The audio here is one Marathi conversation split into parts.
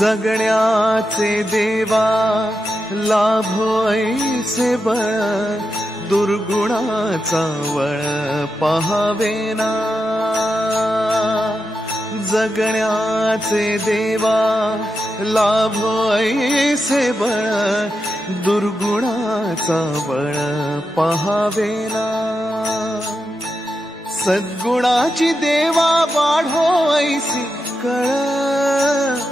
जगण्याचे देवा लाभो ऐसे बळ, दुर्गुणाचा वळ पहावेना. जगण्याचे देवा लाभो ऐसे बळ, दुर्गुणाचा बळ पहावेना. सद्गुणाची देवा वाढो ऐसी कळ.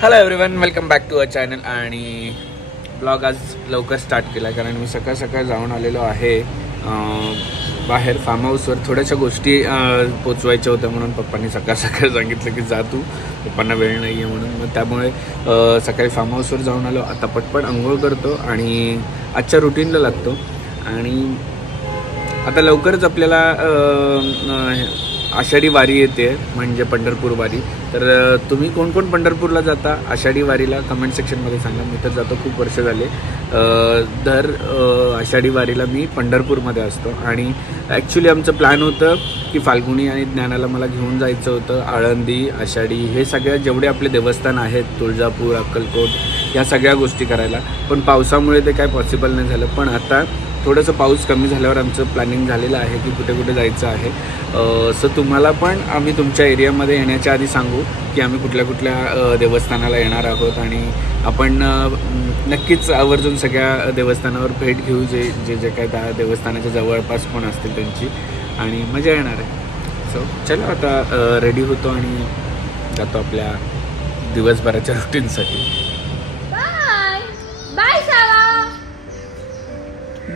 Hello everyone, welcome back to our channel. आणि ब्लॉग आज लवकर स्टार्ट केला कारण मी सकाळ सकाळ जाऊन आलेलो आहे बाहेर फार्म हाऊसवर. थोड्याशा गोष्टी पोचवायच्या होत्या म्हणून पप्पांनी सकाळ सकाळ सांगितलं की जा तू, पप्पांना वेळ नाही आहे म्हणून. मग त्यामुळे सकाळी फार्म हाऊसवर जाऊन आलो. आता पटपट आंघोळ करतो आणि आजच्या रुटीनला लागतो. आणि आता लवकरच आपल्याला आषाढी वारी येते, म्हणजे पंढरपूर वारी. तर तुम्ही कोण कोण पंढरपूरला जाता आषाढी वारीला कमेंट सेक्शनमध्ये सांगा. मी तर जातो, खूप वर्ष झाले. दर आषाढी वारीला मी पंढरपूरमध्ये असतो. आणि ॲक्च्युली आमचं प्लॅन होतं की फाल्गुनी आणि ज्ञानाला मला घेऊन जायचं होतं. आळंदी, आषाढी हे सगळ्या जेवढे आपले देवस्थान आहेत, तुळजापूर, अक्कलकोट, ह्या सगळ्या गोष्टी करायला. पण पावसामुळे ते काय पॉसिबल नाही झालं. पण आता थोडंसं पाऊस कमी झाल्यावर आमचं प्लॅनिंग झालेलं आहे की कुठे कुठे जायचं आहे. सो तुम्हाला पण आम्ही तुमच्या एरियामध्ये येण्याच्या आधी सांगू की आम्ही कुठल्या कुठल्या देवस्थानाला येणार आहोत. आणि आपण नक्कीच आवर्जून सगळ्या देवस्थानावर भेट घेऊ, जे जे जे काय त्या देवस्थानाच्या जवळपास पण असतील त्यांची, आणि मजा येणार आहे. सो चलो आता रेडी होतो आणि जातो आपल्या दिवसभराच्या रुटीनसाठी.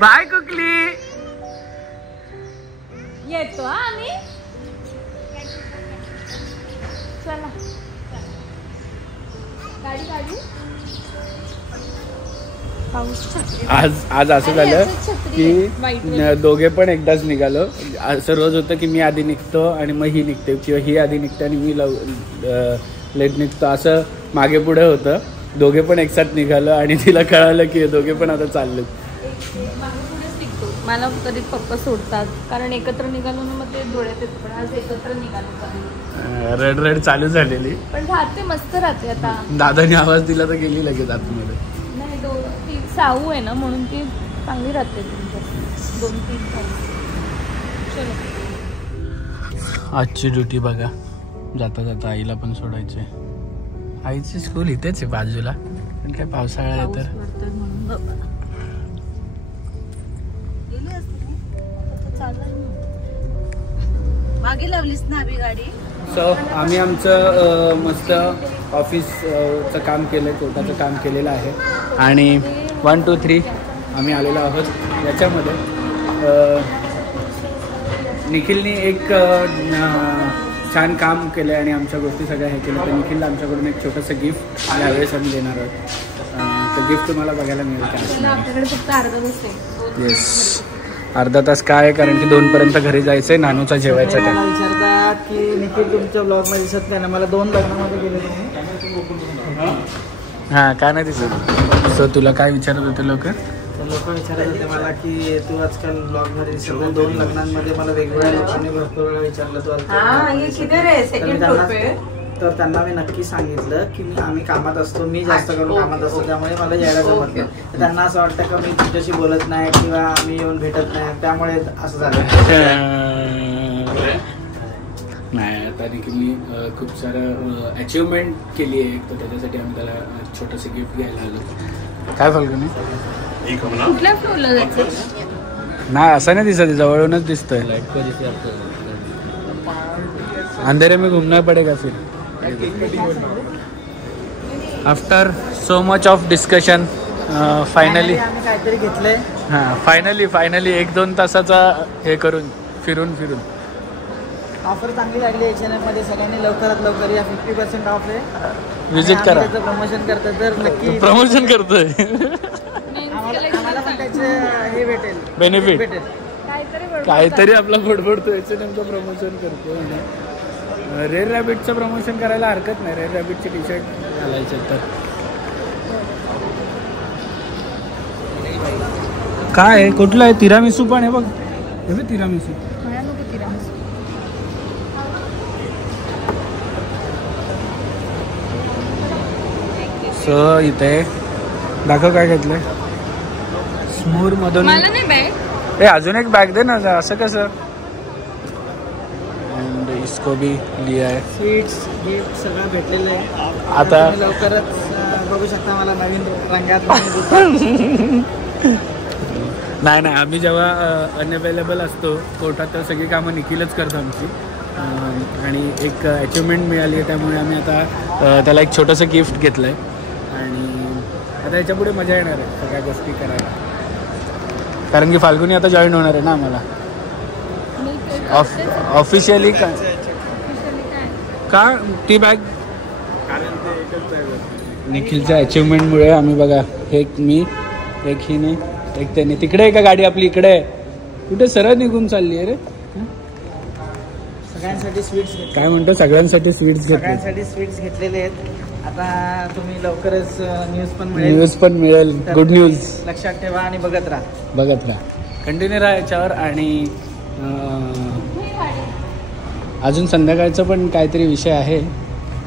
बाय कुकली. येतो आम्ही. चला गाडी काढू. आज असं झालं की दोघे पण एकदाच निघालो. असं रोज होतं की मी आधी निघतो आणि मग ही निघते, किंवा ही आधी निघते आणि मी लेट निघतो. असं मागे पुढे होतं. दोघे पण एकसाथ निघालो आणि तिला कळालं की दोघे पण आता चाललो. मला कधी पप्पा सोडतात कारण एकत्र निघालो ना, मग ते डोळ्यात येतं. पण आज एकत्र निघालो, रड चालू झालेली. पण राहते, मस्त राहते. आता दादाने आवाज दिला तर गेली लगेच आतमध्ये. नाही, ती साऊ आहे ना म्हणून ती चांगली राहते. 2-3 चलो. आजची ड्युटी बघा, जाता जाता आईला पण सोडायचे. आईची स्कूल इथेच आहे बाजूला, पण काय पावसाळा आहे तर मागे लावलीस ना अभी गाडी. सो आम्ही आमचं मस्त ऑफिसचं काम केलं, कोर्टाचं काम केलेलं आहे. आणि 1, 2, 3 आम्ही आलेलो आहोत. याच्यामध्ये निखिलने एक छान काम केलं आणि आमच्या गोष्टी सगळ्या हे केलं. तर निखिलला आमच्याकडून एक छोटंसं गिफ्ट यावेळेस आम्ही देणार आहोत. तर गिफ्ट तुम्हाला बघायला मिळेल का? आपल्याकडे फक्त अर्धा तास आहे. येस, अर्धा तास काय आहे कारण की 2 पर्यंत घरी जायचंय. नानूचा जेवायचा टाइम. विचारतात की निखिल तुमच्या ब्लॉग मध्ये दिसत नाही ना. मला 2 लग्नामध्ये गेले तुम्ही. हां, काय नाही दिसत. सो तुला काय विचारत होते लोक? लोक विचारत होते मला की तू आजकाल ब्लॉग मध्ये दिसत नाही. 2 लग्नांमध्ये मला वेगवेगळ्या लोकांनी भरपूर वेळा विचारलं तू तर त्यांना मी नक्की सांगितलं की आम्ही कामात असतो, मी जास्त करून कामात असतो, त्यामुळे मला यायला जमत नाही. तर त्यांना असं वाटतं का मी तुझ्याशी बोलत नाही किंवा आम्ही येऊन भेटत नाही, त्यामुळे असं झालं. नाही, तरी की मी खूप सारं अचिव्हमेंट केली आहे, तर त्याच्यासाठी आम्ही त्याला छोटंसं गिफ्ट घ्यायला आलो. काय फाल्गुनी? कुठल्या फ्लोअरला जायचं? नाही, असं नाही दिसत, जवळूनच दिसतंय. अंधेरे में घूमना पडेगा फिर. After so much of discussion finally आम्ही काहीतरी घेतलंय. हां, फायनली 1-2 तासाचा हे करून फिरून ऑफर चांगली लागली. H&M मध्ये सगळ्यांनी लवकरात लवकर या. 50% ऑफ आहे. विजिट करा. प्रमोशन करतात तर नक्की. प्रमोशन करतोय. आम्हाला पण त्याचे हे भेटेल, बेनिफिट भेटेल. काहीतरी आपला बडबडतो. H&Mचं प्रमोशन करतो. रेड रॅबिटचं प्रमोशन करायला हरकत नाही. रेड रॅबिटचे टी-शर्ट घालायचे तर काय आहे? कुठलं आहे? तिरामिसू पण आहे बघ. हे तिरामिसू. सो इथे दाखव काय घेतलंय. स्मूर मधून मला नाही बॅग. अजून एक बॅग दे ना. असं कसं. अँड इसको भी लिया आहे. स्वीट्स गिफ्ट सगळं भेटलेलं आहे. आता तुम्ही लवकरच बघू शकता मला नवीन रंगात. नाही आम्ही जेव्हा अनअवेलेबल असतो कोर्टात तर सगळी कामं निखिलच करतो आमची. आणि एक अचिव्हमेंट मिळाली आहे त्यामुळे आम्ही आता त्याला एक छोटंसं गिफ्ट घेतलं आहे. आणि आता याच्यापुढे मजा येणार आहे सगळ्या गोष्टी करायला. कारण की फाल्गुनी आता जॉईन होणार आहे ना आम्हाला ऑफिशियली. का ती बॅग निखिलच्या अचिव्हमेंटमुळे आम्ही बघा एक मी एक हिने एक त्याने. तिकडे आहे का गाडी आपली. इकडे आहे. कुठे सरळ निघून चालली आहे रे. सगळ्यांसाठी स्वीट्स घेतले. काय म्हणतो सगळ्यांसाठी स्वीट्स घेतले. सगळ्यांसाठी स्वीट्स घेतलेले आहेत. आता तुम्ही लवकरच न्यूज पण मिळेल. गुड न्यूज लक्षात ठेवा आणि बघत राहा. कंटिन्यू राहा याच्यावर. आणि अजून संध्याकाळचं पण काहीतरी विषय आहे.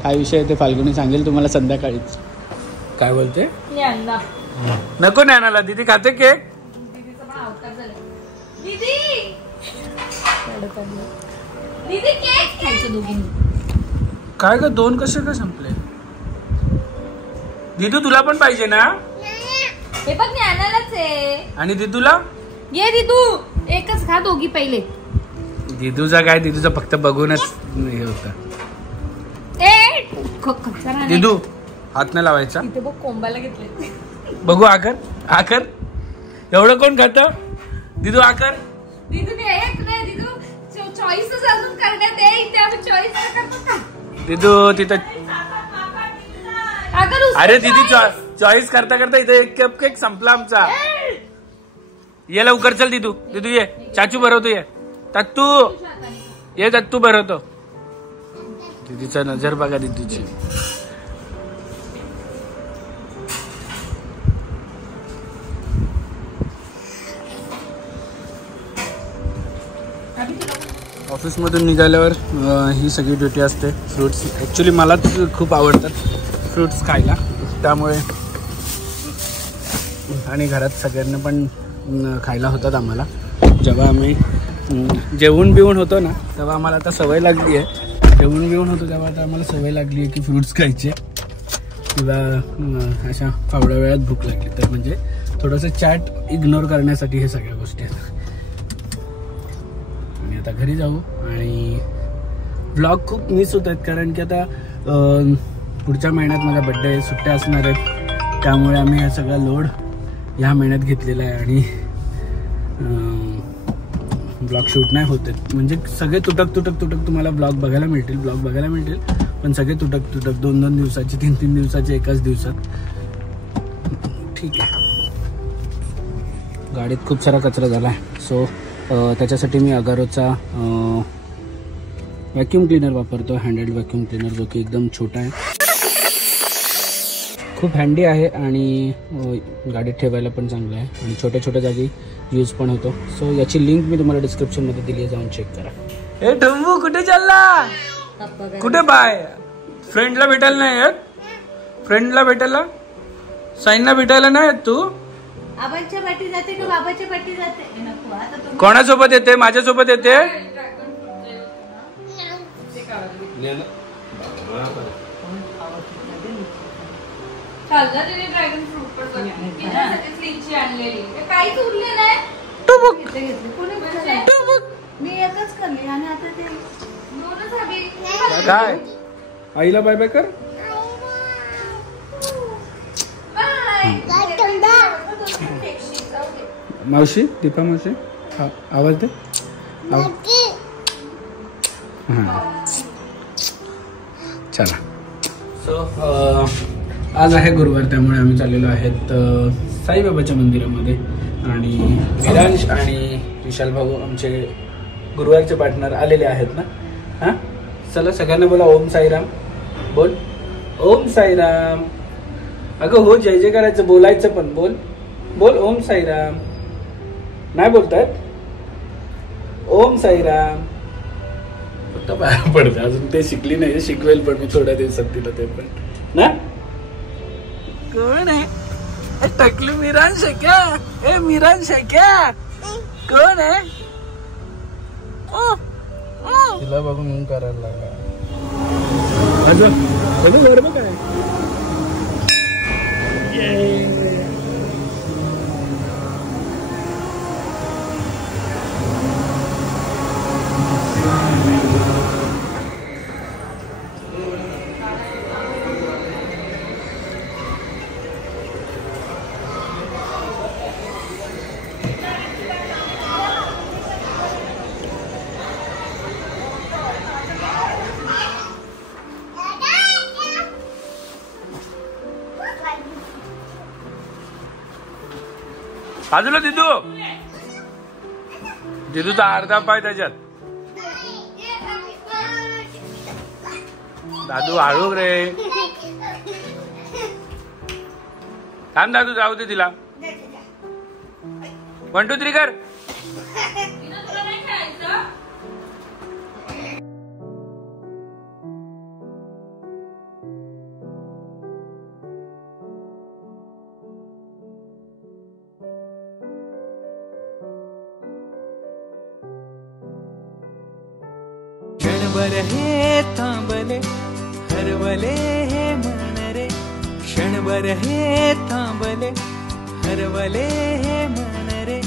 काय विषय आहे ते फाल्गुनी सांगेल तुम्हाला संध्याकाळीच. काय बोलते. नको ज्ञानाला. दीदी खाते केक. काय ग 2 कसे काय संपले. दिदू तुला पण पाहिजे ना. हे बघ ज्ञानालाच आहे. आणि दिदूला ये दिदू एकच खा दोघी पहिले. दिदूचा काय. दिदूचा फक्त बघूनच हे होतं. दिदू हात नाही लावायचा. इथे बघ कोंबाला घेतले. बघू आकर. आकर एवढं कोण खात. दिदू आकर. दिदूने एक नाही दिदू चॉईसच अजून करण्यात आहे. इथे आम्ही चॉईस करतो का. दिदू तिथं. अरे दिदी चॉईस करता करता इथे एक कप केक संपला आमचा. ये लवकर चल दिदू. दिदू ये. चाचू भरवतो. ये तत्तू. ये तत्तू भरवतो. दिदीचा नजर बघा दिदूची. ऑफिसमधून निघाल्यावर ही सगळी ड्युटी असते. फ्रूट्स ॲक्च्युली मलाच खूप आवडतात फ्रूट्स खायला. त्यामुळे आणि घरात सगळ्यांना पण खायला होतात आम्हाला. जेव्हा आम्ही जेवून बिवून होतो ना तेव्हा आम्हाला आता सवय लागली आहे. जेवून बिवून होतो तेव्हा आता आम्हाला सवय लागली आहे की फ्रूट्स खायचे. किंवा अशा फावड्या वेळात भूक लागली तर म्हणजे थोडंसं चॅट इग्नोर करण्यासाठी हे सगळ्या गोष्टी आहेत. आणि आता घरी जाऊ. आणि व्लॉग खूप मिस होत आहेत कारण की आता पुढच्या महिन्यात माझा बड्डे आहे. सुट्ट्या असणार आहेत. त्यामुळे आम्ही हा सगळा लोड ह्या महिन्यात घेतलेला आहे. आणि ब्लॉग शूट नाही होत आहेत. म्हणजे सगळे तुटक तुम्हाला ब्लॉग बघायला मिळतील. पण सगळे तुटक 2-2 दिवसाचे 3-3 दिवसाचे एकाच दिवसात. ठीक आहे. गाडीत खूप सारा कचरा झाला आहे. सो त्याच्यासाठी मी अगारोचा व्हॅक्यूम क्लीनर वापरतो. हँडहेल्ड व्हॅक्यूम क्लीनर जो की एकदम छोटा आहे. खूप हँडी आहे आणि गाडीत ठेवायला पण चांगलं आहे. आणि छोट्या जागी यूज पण होतो. सो याची लिंक मी तुम्हाला डिस्क्रिप्शनमध्ये दिली आहे. जाऊन चेक करा. ए ठंबू कुठे चालला. कुठे बाय. फ्रेंडला भेटायला नाही येत. फ्रेंडला भेटायला साईनला भेटायला नाही येत तू. आबांच्या पाठी जाते का बाबाच्या पाठी जाते. कोणासोबत येते. माझ्यासोबत येते. ड्रॅगन फ्रूट पण आणलेली काहीच उरले नाही. मी एकच करली आणि आता ते दोनच हवी. काय आईला बाय बाय कर. मावशी दीपा मावशी आवाज दे. चला. सो आज आहे गुरुवार त्यामुळे आम्ही चाललेलो आहेत साईबाबाच्या मंदिरामध्ये. आणि विरांश आणि विशाल भाऊ आमचे गुरुवारचे पार्टनर आलेले आहेत ना. हां चला सगळ्यांना बोला ओम साईराम. बोल ओम साईराम. अगं हो जय जय करायचं. बोलायचं पण. बोल ओम साईराम. नाही बोलतात. ओम साईराम फक्त बाहेर पडतं. अजून ते शिकली नाही. शिकवेल पण मी थोड्या दिवसात तिला ते पण ना. कोण आहे? टकलू मिरांश आहे क्या? ए मिरांश आहे क्या? कोण आहे? तिला बघून करायला लागला. बाजूला दिदू, दिदूचा अर्धा पाय त्याच्यात. दादू हळू रे. थांब दादू, जाऊ दे तिला. 1 2 3 कर. क्षणभर हे थांबले हरवले हे मन रे, क्षणभर हे थांबले हरवले हे मन रे.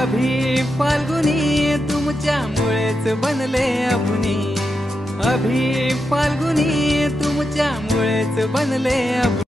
अभि फाल्गुनी तुमच्यामुळेच बनले अभुनी, अभि फाल्गुनी तुमच्यामुळेच बनले अभुनी.